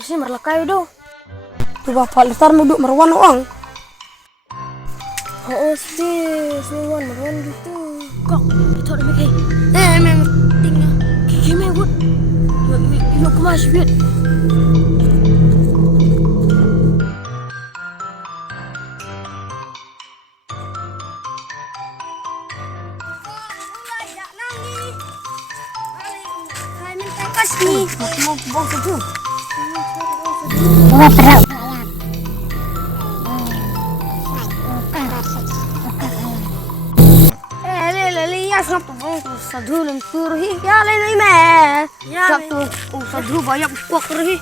masih merlekai do. Coba Pak nuduk Marwan uang. Oh sih, Marwan gitu. Kok itu ada mikir? Memang tinggal. Gimana buat? Yuk kemas biar. Mau buang sejuk. Wah, berat. Lihat ngapa buang sejuk lempur hi. Ya lain meh. Satu sejuk banyak kuat lagi.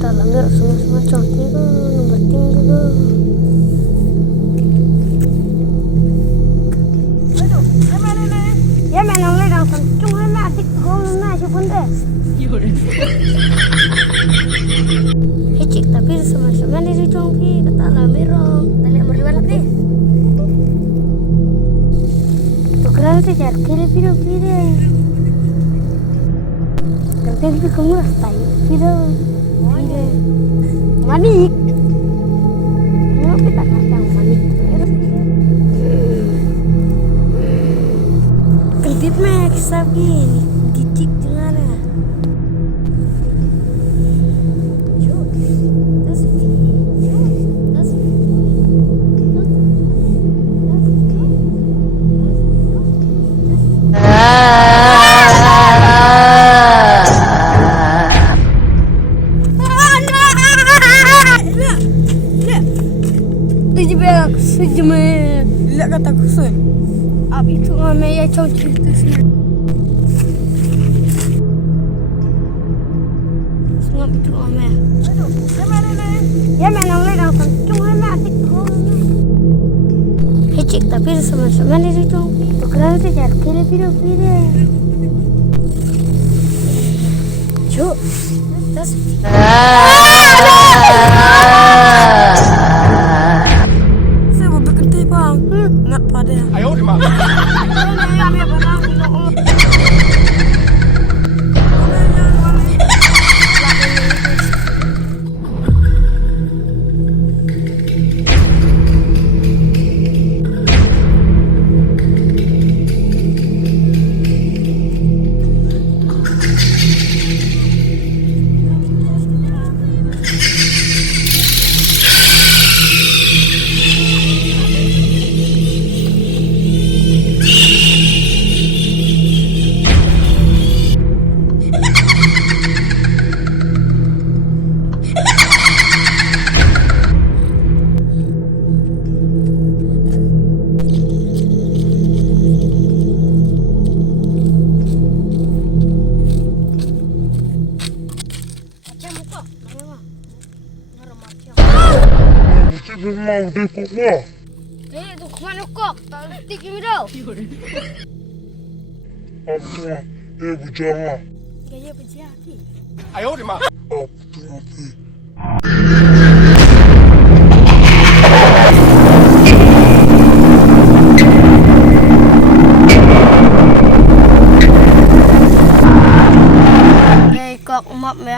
Dalamnya semua cantik nomor tinggi ya menang le dang san chung hai ma tik go na shi pun de hecik tapi sama-sama di chung pi kata la mero tali amriwal ke tukeran se jar kire piro pire tapi kamu rastai piro manik. Kenapa kita kacang manik? Kedip mek sabi gicik dengar. Sejumlah lihat kata kusun. Abi tu ramai yang cocok tu semua. Semua itu ramai. Ya menang le dah cuma ramai atik tu. Hecik tapi sama-sama di situ. Tukeran tu jar kira pira. Cuk. Tas. Ngat pada. Ayo di mana? mau đi cũng mà. Tu kemana kok? Tak letih kami dah. Apa? Berjalan. Gaya berjati. 哎呦我的妈！ Apa? Kok map me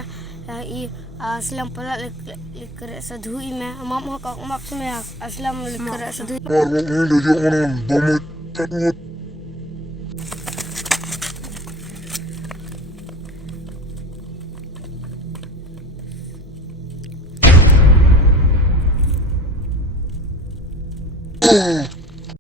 aslam pala likra sadhu me map mo kok map me aslam likra sadhu Baru ini dia orang bangun takut. Oh.